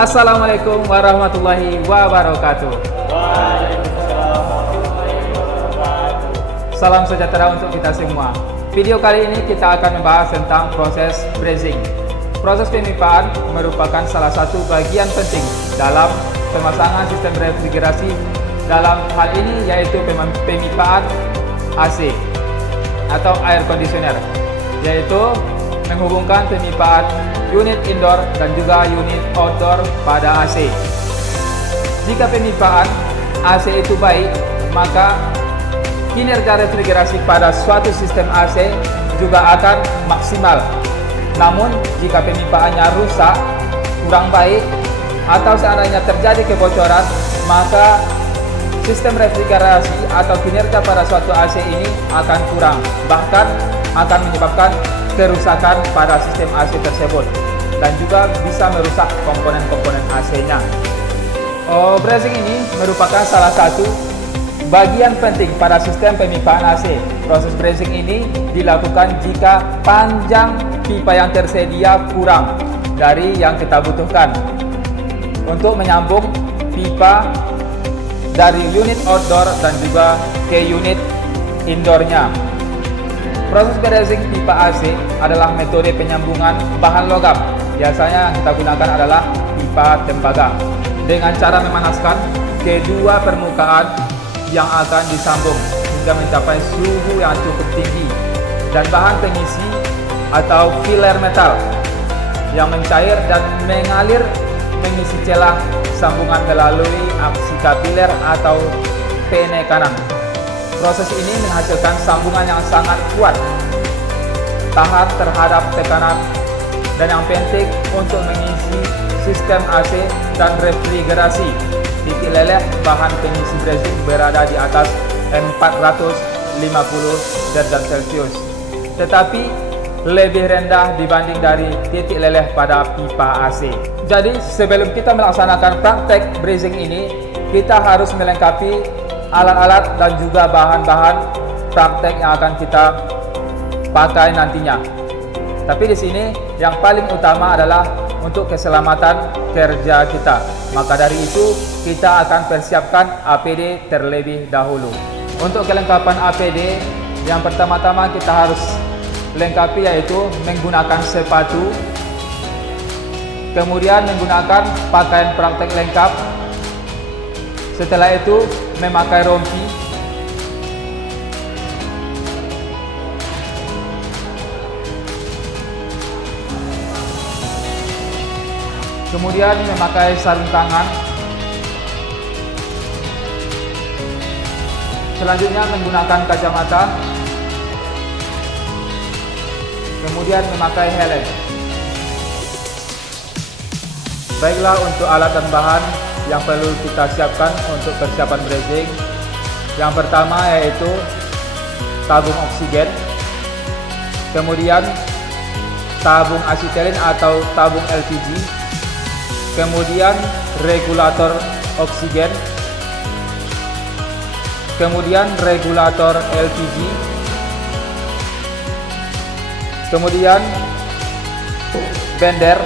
Assalamualaikum warahmatullahi wabarakatuh. Salam sejahtera untuk kita semua. Video kali ini kita akan membahas tentang proses brazing. Proses pemipaan merupakan salah satu bagian penting dalam pemasangan sistem refrigerasi. Dalam hal ini yaitu pemipaan AC atau air conditioner, yaitu menghubungkan pemipaan unit indoor dan juga unit outdoor pada AC. Jika pemipaan AC itu baik, maka kinerja refrigerasi pada suatu sistem AC juga akan maksimal. Namun, jika pemipaannya rusak, kurang baik, atau seandainya terjadi kebocoran, maka sistem refrigerasi atau kinerja pada suatu AC ini akan kurang, bahkan akan menyebabkan kerusakan pada sistem AC tersebut dan juga bisa merusak komponen-komponen AC-nya. Brazing ini merupakan salah satu bagian penting pada sistem pemipaan AC. Proses brazing ini dilakukan jika panjang pipa yang tersedia kurang dari yang kita butuhkan untuk menyambung pipa dari unit outdoor dan juga ke unit indoornya. Proses brazing pipa AC adalah metode penyambungan bahan logam. Biasanya yang kita gunakan adalah pipa tembaga dengan cara memanaskan kedua permukaan yang akan disambung hingga mencapai suhu yang cukup tinggi, dan bahan pengisi atau filler metal yang mencair dan mengalir mengisi celah sambungan melalui aksi kapiler atau penekanan. Proses ini menghasilkan sambungan yang sangat kuat, tahan terhadap tekanan, dan yang penting untuk mengisi sistem AC dan refrigerasi. Titik leleh bahan pengisi brazing berada di atas 450 derajat Celcius, tetapi lebih rendah dibanding dari titik leleh pada pipa AC. Jadi sebelum kita melaksanakan praktek brazing ini, kita harus melengkapi alat-alat dan juga bahan-bahan praktek yang akan kita pakai nantinya. Tapi di sini yang paling utama adalah untuk keselamatan kerja kita. Maka dari itu kita akan persiapkan APD terlebih dahulu. Untuk kelengkapan APD, yang pertama-tama kita harus lengkapi yaitu menggunakan sepatu, kemudian menggunakan pakaian praktek lengkap. Setelah itu memakai rompi, kemudian memakai sarung tangan, selanjutnya menggunakan kacamata, kemudian memakai helm. Baiklah, untuk alat dan bahan yang perlu kita siapkan untuk persiapan brazing. Yang pertama yaitu tabung oksigen, kemudian tabung asetilin atau tabung LPG, kemudian regulator oksigen, kemudian regulator LPG, kemudian bender.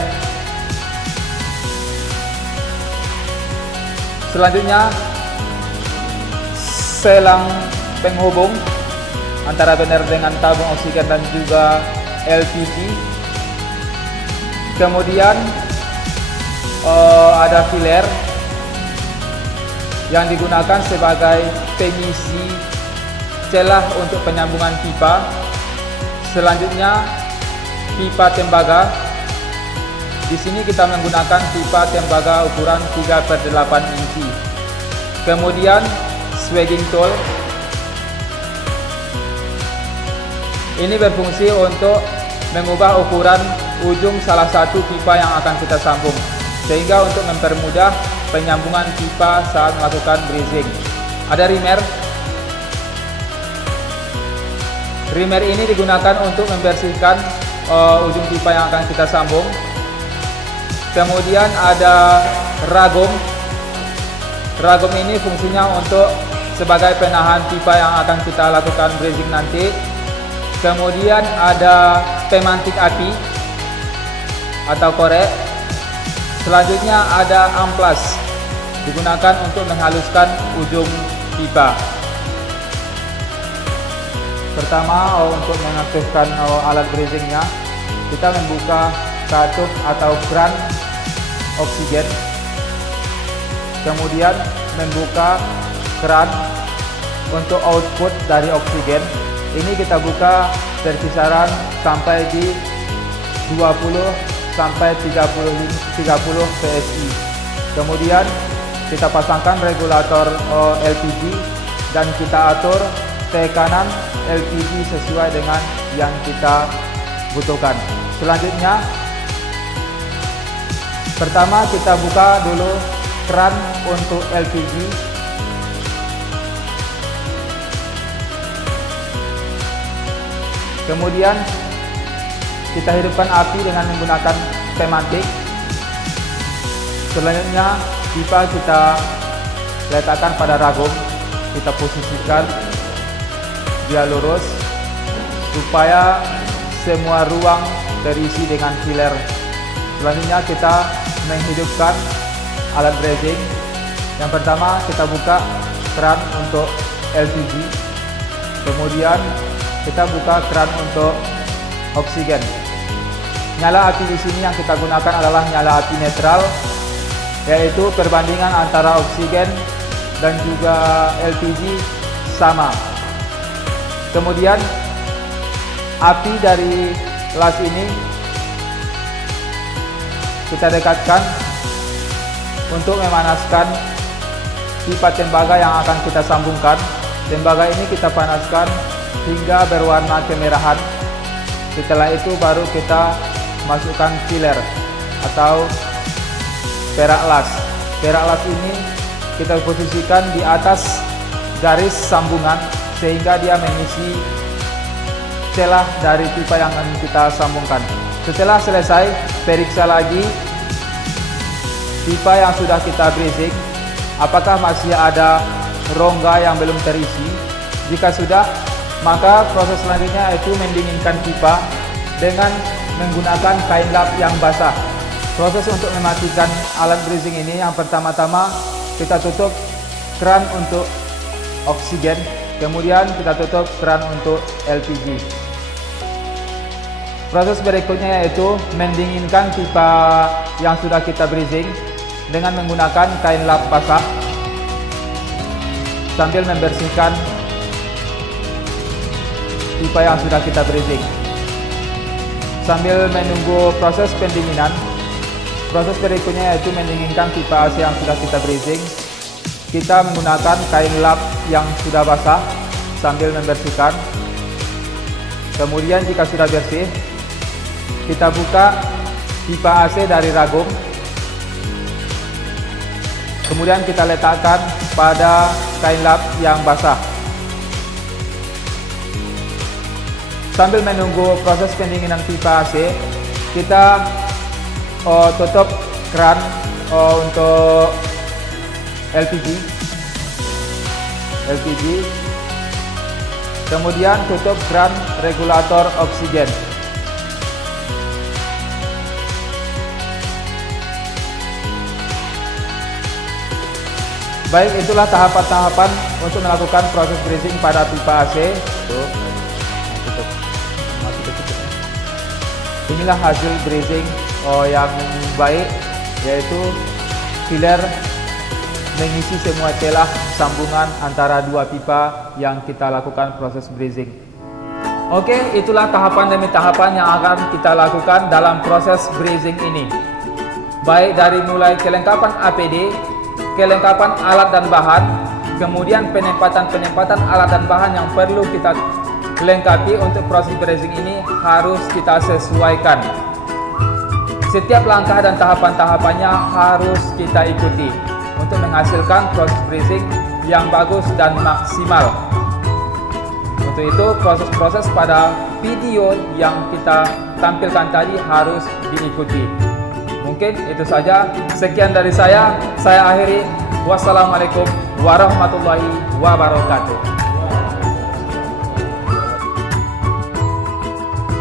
Selanjutnya selang penghubung antara bender dengan tabung oksigen dan juga LPG. Kemudian ada filler yang digunakan sebagai pengisi celah untuk penyambungan pipa. Selanjutnya pipa tembaga. Di sini kita menggunakan pipa tembaga ukuran 3/8 inci. Kemudian swagging tool. Ini berfungsi untuk mengubah ukuran ujung salah satu pipa yang akan kita sambung, sehingga untuk mempermudah penyambungan pipa saat melakukan brazing. Ada rimer. Rimer ini digunakan untuk membersihkan ujung pipa yang akan kita sambung. Kemudian ada ragom. Ragom ini fungsinya untuk sebagai penahan pipa yang akan kita lakukan brazing nanti. Kemudian ada pemantik api atau korek. Selanjutnya ada amplas, digunakan untuk menghaluskan ujung pipa. Pertama, untuk mengaktifkan alat brazingnya, kita membuka katup atau kran oksigen, kemudian membuka keran untuk output dari oksigen. Ini kita buka dari kisaran sampai di 20 sampai 30 PSI. Kemudian kita pasangkan regulator LPG dan kita atur tekanan LPG sesuai dengan yang kita butuhkan. Selanjutnya, pertama kita buka dulu keran untuk LPG. Kemudian kita hidupkan api dengan menggunakan pematik. Selanjutnya pipa kita letakkan pada ragum. Kita posisikan dia lurus supaya semua ruang terisi dengan filler. Selanjutnya kita menghidupkan alat brazing. Yang pertama kita buka keran untuk LPG. Kemudian kita buka keran untuk oksigen. Nyala api di sini yang kita gunakan adalah nyala api netral, yaitu perbandingan antara oksigen dan juga LPG sama. Kemudian api dari las ini kita dekatkan untuk memanaskan pipa tembaga yang akan kita sambungkan. Tembaga ini kita panaskan hingga berwarna kemerahan. Setelah itu baru kita masukkan filler atau perak las. Perak las ini kita posisikan di atas garis sambungan sehingga dia mengisi celah dari pipa yang akan kita sambungkan. Setelah selesai, periksa lagi pipa yang sudah kita brazing, apakah masih ada rongga yang belum terisi. Jika sudah, maka proses selanjutnya yaitu mendinginkan pipa dengan menggunakan kain lap yang basah. Proses untuk mematikan alat brazing ini, yang pertama-tama kita tutup keran untuk oksigen, kemudian kita tutup keran untuk LPG. Proses berikutnya yaitu mendinginkan pipa yang sudah kita brazing dengan menggunakan kain lap basah sambil membersihkan pipa yang sudah kita brazing. Sambil menunggu proses pendinginan, proses berikutnya yaitu mendinginkan pipa AC yang sudah kita brazing. Kita menggunakan kain lap yang sudah basah sambil membersihkan. Kemudian jika sudah bersih, kita buka pipa AC dari ragum. Kemudian kita letakkan pada kain lap yang basah. Sambil menunggu proses pendinginan pipa AC, kita tutup keran untuk LPG. Kemudian tutup keran regulator oksigen. Baik, itulah tahapan-tahapan untuk melakukan proses brazing pada pipa AC. Inilah hasil brazing yang baik, yaitu filler mengisi semua celah sambungan antara dua pipa yang kita lakukan proses brazing. Oke, itulah tahapan demi tahapan yang akan kita lakukan dalam proses brazing ini. Baik dari mulai kelengkapan APD, kelengkapan alat dan bahan, kemudian penempatan alat dan bahan yang perlu kita lengkapi untuk proses brazing ini harus kita sesuaikan. Setiap langkah dan tahapan-tahapannya harus kita ikuti untuk menghasilkan proses brazing yang bagus dan maksimal. Untuk itu proses-proses pada video yang kita tampilkan tadi harus diikuti. Mungkin itu saja. Sekian dari saya akhiri. Wassalamualaikum warahmatullahi wabarakatuh.